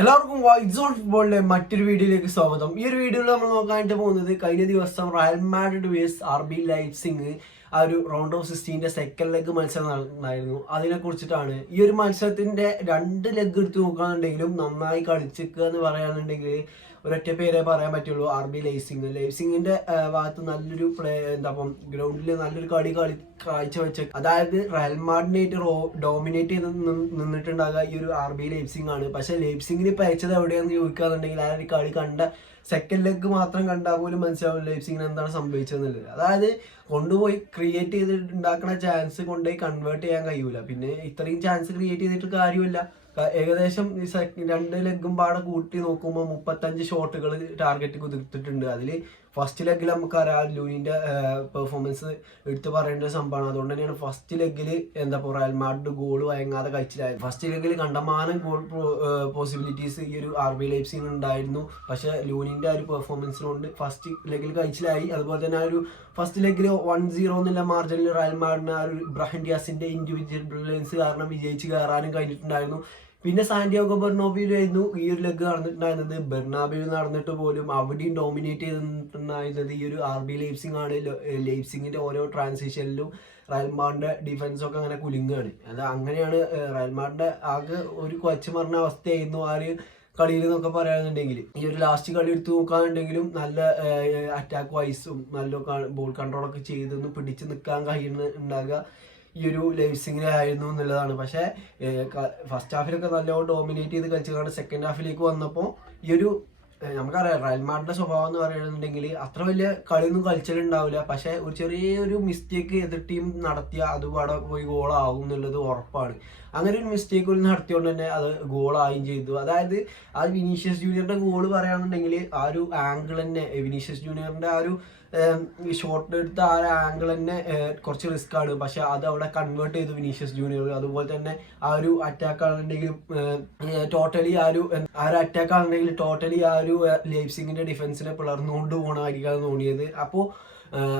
എല്ലാവർക്കും whites on ഫുട്ബോളിലെ മറ്റൊരു വീഡിയോയിലേക്ക് സ്വാഗതം. ഈ ഒരു വീഡിയോയിൽ നമ്മൾ നോക്കാനായിട്ട് പോകുന്നത് കഴിഞ്ഞ ദിവസം Real Madrid vs RB Leipzig ആ ഒരു റൗണ്ട് ഓഫ് 16 സെക്കൻഡ് ലെഗ് മത്സരം നടന്നായിരുന്നു. അതിനെ കുറിച്ചിട്ടാണ്. ഈ ഒരു മത്സരത്തിന്റെ രണ്ട് ലെഗ് എടുത്ത് നോക്കുകയാണെന്നുണ്ടെങ്കിലും നന്നായി കളിച്ചിക്കുക എന്ന് പറയാനുണ്ടെങ്കിൽ ഒരൊറ്റ പേരെ പറയാൻ പറ്റുള്ളൂ, RB ലൈപ്സിഗ്. ലൈപ്സിഗിന്റെ ഭാഗത്ത് നല്ലൊരു എന്താ ഗ്രൗണ്ടിൽ നല്ലൊരു കളി കാഴ്ച വെച്ച, അതായത് റയൽ മാഡ്രിഡിനായിട്ട് ഡോമിനേറ്റ് ചെയ്ത് നിന്നിട്ടുണ്ടാകുക ഈ ഒരു RB ലൈപ്സിഗ് ആണ്. പക്ഷെ ലൈപ്സിഗിന് ഇപ്പൊ അയച്ചത് എവിടെയാണെന്ന് ചോദിക്കുകയാണെന്നുണ്ടെങ്കിൽ ആ ഒരു കളി കണ്ട സെക്കൻഡ് ലെഗ് മാത്രം കണ്ടാൽ പോലും മനസ്സിലാവും ലൈപ്സിഗിന് എന്താണ് സംഭവിച്ചതെന്നുള്ളത്. അതായത് കൊണ്ടുപോയി ക്രിയേറ്റ് ചെയ്തിട്ട് ഉണ്ടാക്കുന്ന ചാൻസ് കൊണ്ടുപോയി കൺവേർട്ട് ചെയ്യാൻ കഴിയൂല. പിന്നെ ഇത്രയും ചാൻസ് ക്രിയേറ്റ് ചെയ്തിട്ട് കാര്യമില്ല. ഏകദേശം ഈ രണ്ട് ലെഗും പാടെ കൂട്ടി നോക്കുമ്പോൾ 35 ഷോട്ടുകൾ ടാർഗറ്റ് കുതിർത്തിട്ടുണ്ട്. അതിൽ ഫസ്റ്റ് ലെഗിൽ നമുക്കറിയാം ലൂനിന്റെ പെർഫോമൻസ് എടുത്ത് പറയേണ്ട ഒരു സംഭവമാണ്. അതുകൊണ്ട് തന്നെയാണ് ഫസ്റ്റ് ലെഗിൽ റയൽ മാഡ്രിഡ് ഗോൾ വഴങ്ങാതെ കഴിച്ചിലായത്. ഫസ്റ്റ് ലെഗിൽ കണ്ടമാനം ഗോൾ പോസിബിലിറ്റീസ് ഈ ഒരു RB ലൈപ്സിഗിന് ഉണ്ടായിരുന്നു. പക്ഷെ ലൂനിന്റെ ആ ഒരു പെർഫോമൻസിനോണ്ട് ഫസ്റ്റ് ലെഗിൽ കഴിച്ചിലായി. അതുപോലെ തന്നെ ആ ഒരു ഫസ്റ്റ് ലെഗിൽ 1-0 എന്നുള്ള മാർജിനിൽ റയൽ മാഡ്രിഡിന് ആ ഒരു ഇബ്രാഹിം ഡിയാസിന്റെ ഇൻഡിവിജ്വൽ ബ്രില്യൻസ് കാരണം വിജയിച്ച് കയറാനും കഴിഞ്ഞിട്ടുണ്ടായിരുന്നു. പിന്നെ സാന്റിയാഗോ ബെർണാബ്യൂവിലായിരുന്നു ഈ ഒരു ലെഗ് നടന്നിട്ടുണ്ടായിരുന്നത്. ബെർണാബ്യൂവിൽ നടന്നിട്ട് പോലും അവിടെയും ഡോമിനേറ്റ് ചെയ്തിട്ടുണ്ടായിരുന്നത് ഈ ഒരു RB ലൈപ്സിഗ് ആണ്. ലൈപ്സിഗിന്റെ ഓരോ ട്രാൻസിഷനിലും റയൽ മാഡ്രിഡിന്റെ ഡിഫൻസ് ഒക്കെ അങ്ങനെ കുലുങ്ങുകയാണ്. അത് അങ്ങനെയാണ് റയൽ മാഡ്രിഡിന്റെ ആകെ ഒരു കൊച്ചു മറിഞ്ഞ അവസ്ഥയായിരുന്നു ആ ഒരു കളിയിൽ എന്നൊക്കെ പറയുന്നുണ്ടെങ്കിൽ. ഈ ഒരു ലാസ്റ്റ് കളി എടുത്ത് നോക്കുകയാണെന്നുണ്ടെങ്കിലും നല്ല അറ്റാക്ക് വൈസും നല്ല ബോൾ കൺട്രോളൊക്കെ ചെയ്തൊന്ന് പിടിച്ച് നിൽക്കാൻ കഴിയുന്നുണ്ടാകുക ഈ ഒരു ലൈപ്സിഗിനെ ആയിരുന്നു എന്നുള്ളതാണ്. പക്ഷേ ഫസ്റ്റ് ഹാഫിലൊക്കെ നല്ലോണം ഡോമിനേറ്റ് ചെയ്ത് കളിച്ചുകൊണ്ട് സെക്കൻഡ് ഹാഫിലേക്ക് വന്നപ്പോൾ ഈ ഒരു നമുക്കറിയാം റയൽ മാഡ്രിഡിന്റെ സ്വഭാവം എന്ന് പറയുന്നുണ്ടെങ്കിൽ അത്ര വലിയ കളിയൊന്നും കളിച്ചിട്ടുണ്ടാവില്ല. പക്ഷെ ഒരു ചെറിയൊരു മിസ്റ്റേക്ക് എതിർ ടീം നടത്തിയ അത് അവിടെ പോയി ഗോളാവും എന്നുള്ളത് ഉറപ്പാണ്. അങ്ങനെ ഒരു മിസ്റ്റേക്ക് ഒരു നടത്തിയോണ്ട് തന്നെ അത് ഗോളായും ചെയ്തു. അതായത് ആ വിനീഷ്യസ് ജൂനിയറിന്റെ ഗോള് പറയുകയാണെന്നുണ്ടെങ്കിൽ ആ ഒരു ആംഗിൾ തന്നെ വിനീഷ്യസ് ജൂനിയറിന്റെ ആ ഒരു ഷോട്ട് എടുത്ത ആ ഒരു ആംഗിൾ തന്നെ കുറച്ച് റിസ്ക് ആണ്. പക്ഷെ അത് അവിടെ കൺവേർട്ട് ചെയ്തു വിനീഷ്യസ് ജൂനിയർ. അതുപോലെ തന്നെ ആ ഒരു അറ്റാക്ക് ആണെന്നുണ്ടെങ്കിൽ ടോട്ടലി ആ ഒരു അറ്റാക്ക് ആണെന്നുണ്ടെങ്കിൽ ടോട്ടലി ആ ഒരു ലൈപ്സിഗിന്റെ ഡിഫൻസിനെ പിളർന്നുകൊണ്ട് പോകണമായിരിക്കും തോന്നിയത്. അപ്പോൾ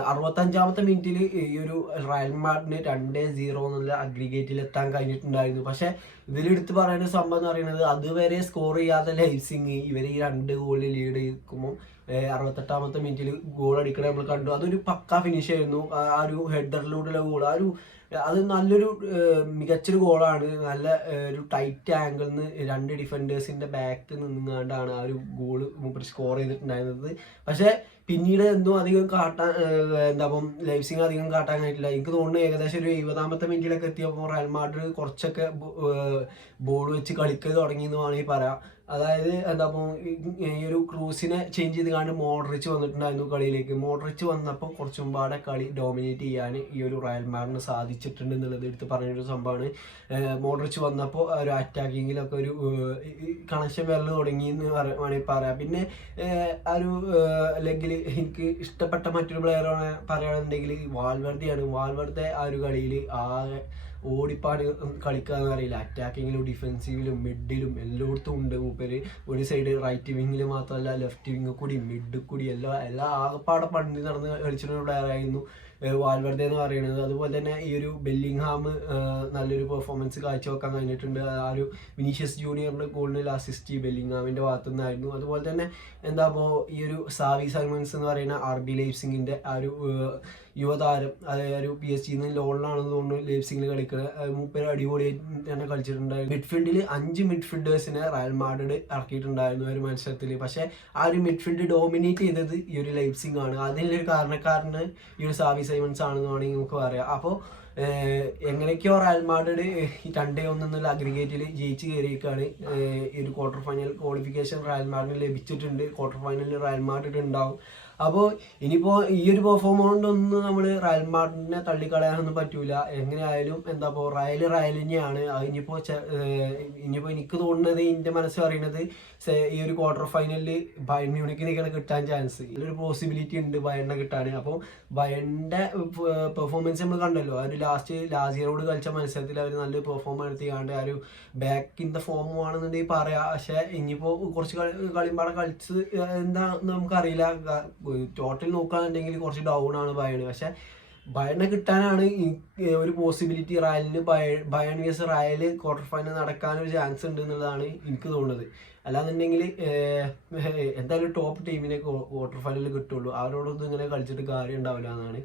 65-ാമത്തെ മിനിറ്റിൽ ഈ ഒരു റയൽ മാഡ്രിഡിന് 2-0 എന്നുള്ള അഗ്രിഗേറ്റിൽ എത്താൻ കഴിഞ്ഞിട്ടുണ്ടായിരുന്നു. പക്ഷെ ഇതിലെടുത്ത് പറയുന്ന സംഭവം എന്ന് പറയുന്നത് അതുവരെ സ്കോർ ചെയ്യാത്ത ലൈപ്സിഗ് ഇവർ ഈ 2 ഗോളിൽ ലീഡ് ചെയ്യിക്കുമ്പോൾ 68-ാമത്തെ മിനിറ്റിൽ ഗോൾ അടിക്കണ നമ്മൾ കണ്ടു. അതൊരു പക്ക ഫിനിഷ് ആയിരുന്നു. ആ ഒരു ഹെഡറിലൂടെയുള്ള ഗോൾ അത് നല്ലൊരു മികച്ചൊരു ഗോളാണ്. നല്ല ഒരു ടൈറ്റ് ആംഗിളിൽ നിന്ന് 2 ഡിഫൻഡേഴ്സിന്റെ ബാക്കിൽ നിന്നുകൊണ്ടാണ് ആ ഒരു ഗോള് സ്കോർ ചെയ്തിട്ടുണ്ടായിരുന്നത്. പക്ഷെ പിന്നീട് എന്തോ അധികം ലൈപ്സിഗ് അധികം കാട്ടാൻ കഴിഞ്ഞിട്ടില്ല. എനിക്ക് തോന്നുന്നു ഏകദേശം ഒരു 70-ാമത്തെ മിനിറ്റിലൊക്കെ എത്തിയപ്പോൾ റയൽ മാഡ്രിഡ് കുറച്ചൊക്കെ ബോൾ വെച്ച് കളിക്കുക തുടങ്ങി എന്ന് വേണമെങ്കിൽ പറയാം. അതായത് ഈ ഒരു ക്രൂസിനെ ചേഞ്ച് ചെയ്ത് കണ്ട് മോഡ്രിച്ച് വന്നിട്ടുണ്ടായിരുന്നു കളിയിലേക്ക്. മോഡ്രിച്ച് വന്നപ്പോൾ കുറച്ചും പാടെ കളി ഡോമിനേറ്റ് ചെയ്യാൻ ഈ ഒരു റയൽ മാഡ്രിഡിന് സാധിച്ചിട്ടുണ്ട് എന്നുള്ളത് എടുത്ത് പറഞ്ഞൊരു സംഭവമാണ്. മോഡ്രിച്ച് വന്നപ്പോൾ ഒരു അറ്റാക്കിങ്ങിലൊക്കെ ഒരു കണക്ഷൻ വരൽ തുടങ്ങി എന്ന് വേണമെങ്കിൽ പറയാം. പിന്നെ ആ ഒരു ലെഗിൽ എനിക്ക് ഇഷ്ടപ്പെട്ട മറ്റൊരു പ്ലെയറാണ് പറയുകയാണെന്നുണ്ടെങ്കിൽ വാൽവർദെയാണ്. വാൽവർദെ ആ ഒരു കളിയിൽ ആകെ ഓടിപ്പാട് കളിക്കാന്ന് അറിയില്ല. അറ്റാക്കിങ്ങിലും ഡിഫെൻസീവിലും മിഡിലും എല്ലായിടത്തും ഉണ്ട് മൂപ്പര്. ഒരു സൈഡ് റൈറ്റ് വിങ്ങിൽ മാത്രമല്ല ലെഫ്റ്റ് വിങ്ങിൽ കൂടി മിഡിൽ കൂടി എല്ലാ ആകപ്പാടെ പണ്ടി നടന്ന് കളിച്ചിട്ടുള്ള പ്ലെയർ ആയിരുന്നു വാൽവർദെ എന്ന് പറയുന്നത്. അതുപോലെ തന്നെ ഈ ഒരു ബെല്ലിംഗ്ഹാം നല്ലൊരു പെർഫോമൻസ് കാഴ്ചവെക്കാൻ കഴിഞ്ഞിട്ടുണ്ട്. ആ ഒരു വിനീഷ്യസ് ജൂനിയറിന്റെ ഗോളിന് അസിസ്റ്റ് ബെല്ലിംഗ്ഹാമിന്റെ ഭാഗത്തു നിന്നായിരുന്നു. അതുപോലെ തന്നെ ഈ ഒരു സാവി സൈമൺസ് എന്ന് പറയുന്ന RB ലൈപ്സിഗിന്റെ ആ ഒരു യുവതാരം, അതായത് ഒരു PSG ലോണിലാണെന്ന് തോന്നുന്നു ലൈപ്സിഗിൽ കളിക്കുന്നത്. മൂപ്പര് അടിപൊളിയായി തന്നെ കളിച്ചിട്ടുണ്ടായിരുന്നു. മിഡ്ഫീൽഡിൽ 5 മിഡ്ഫീൽഡേഴ്സിനെ റയൽ മാഡ്രിഡ് ഇറക്കിയിട്ടുണ്ടായിരുന്നു ഒരു മത്സരത്തിൽ. പക്ഷെ ആ ഒരു മിഡ്ഫീൽഡ് ഡോമിനേറ്റ് ചെയ്തത് ഈ ഒരു ലൈപ്സിഗ് ആണ്. അതിലൊരു കാരണക്കാരന് ഈ ഒരു സാവി സൈമൺസ് ആണെന്ന് വേണമെങ്കിൽ നമുക്ക് പറയാം. അപ്പോൾ എങ്ങനെയൊക്കെയോ റയൽ മാഡ്രിഡ് 2-1 എന്നുള്ള അഗ്രിഗേറ്റിൽ ജയിച്ച് കയറിയേക്കാണ്. ഈ ഒരു ക്വാർട്ടർ ഫൈനൽ ക്വാളിഫിക്കേഷൻ റയൽ മാഡ്രിഡിന് ലഭിച്ചിട്ടുണ്ട്. ക്വാർട്ടർ ഫൈനലിൽ റയൽ മാഡ്രിഡ് ഉണ്ടാവും. അപ്പോൾ ഇനിയിപ്പോൾ ഈ ഒരു പെർഫോമൻസ് ഒന്നും നമ്മൾ റയൽ മാഡ്രിഡിനെ തള്ളിക്കളയാനൊന്നും പറ്റൂല. എങ്ങനെയായാലും റയൽ തന്നെയാണ്. ഇനിയിപ്പോൾ എനിക്ക് തോന്നുന്നത്, എൻ്റെ മനസ്സ് പറയുന്നത് ഈ ഒരു ക്വാർട്ടർ ഫൈനലിൽ ബയൺ മ്യൂണിക്കിനൊക്കെയാണ് കിട്ടാൻ ചാൻസ്. ഇതിലൊരു പോസിബിലിറ്റി ഉണ്ട് ബയണിനെ കിട്ടാൻ. അപ്പോൾ ബയണിന്റെ പെർഫോമൻസ് നമ്മൾ കണ്ടല്ലോ. ആ ഒരു ലാസിയറോട് കളിച്ച മത്സരത്തിൽ അവർ നല്ലൊരു പെർഫോമൻസ് നടത്തിയാണ്ട് ആ ഒരു ബാക്ക് ഇൻ ദ ഫോം ആണെന്നുണ്ടെങ്കിൽ പറയാം. പക്ഷെ ഇനിയിപ്പോൾ കുറച്ച് കളിമ്പാടെ കളിച്ച് എന്താ നമുക്കറിയില്ല. ടോട്ടൽ നോക്കുകയാണെന്നുണ്ടെങ്കിൽ കുറച്ച് ഡൗൺ ആണ് ബയൺ. പക്ഷെ ബയണിനെ കിട്ടാനാണ് ഒരു പോസിബിലിറ്റി. റയലിന് Bayern vs Real quarter final നടക്കാനൊരു ചാൻസ് ഉണ്ട് എന്നുള്ളതാണ് എനിക്ക് തോന്നുന്നത്. അല്ലാന്നുണ്ടെങ്കിൽ എന്തായാലും ടോപ്പ് ടീമിനെ ക്വാർട്ടർ ഫൈനലിൽ കിട്ടുള്ളൂ. അവരോടൊന്നും ഇങ്ങനെ കളിച്ചിട്ട് കാര്യം ഉണ്ടാവില്ല എന്നാണ്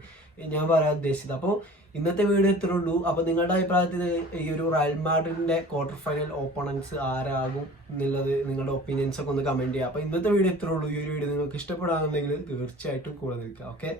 ഞാൻ പറയാൻ ഉദ്ദേശിച്ചത്. അപ്പോൾ ഇന്നത്തെ വീഡിയോ ഇത്രേ ഉള്ളൂ. അപ്പോൾ നിങ്ങളുടെ അഭിപ്രായത്തിൽ ഈ ഒരു റയൽ മാഡ്രിഡിന്റെ ക്വാർട്ടർ ഫൈനൽ ഓപ്പണൻസ് ആരാകും എന്നുള്ളത് നിങ്ങളുടെ ഒപ്പീനിയൻസ് ഒക്കെ ഒന്ന് കമന്റ് ചെയ്യുക. അപ്പോൾ ഇന്നത്തെ വീഡിയോ ഇത്രേ ഉള്ളൂ. ഈ ഒരു വീഡിയോ നിങ്ങൾക്ക് ഇഷ്ടപ്പെടാന്നുണ്ടെങ്കിൽ തീർച്ചയായിട്ടും കൂടെ നിൽക്കുക. ഓക്കെ.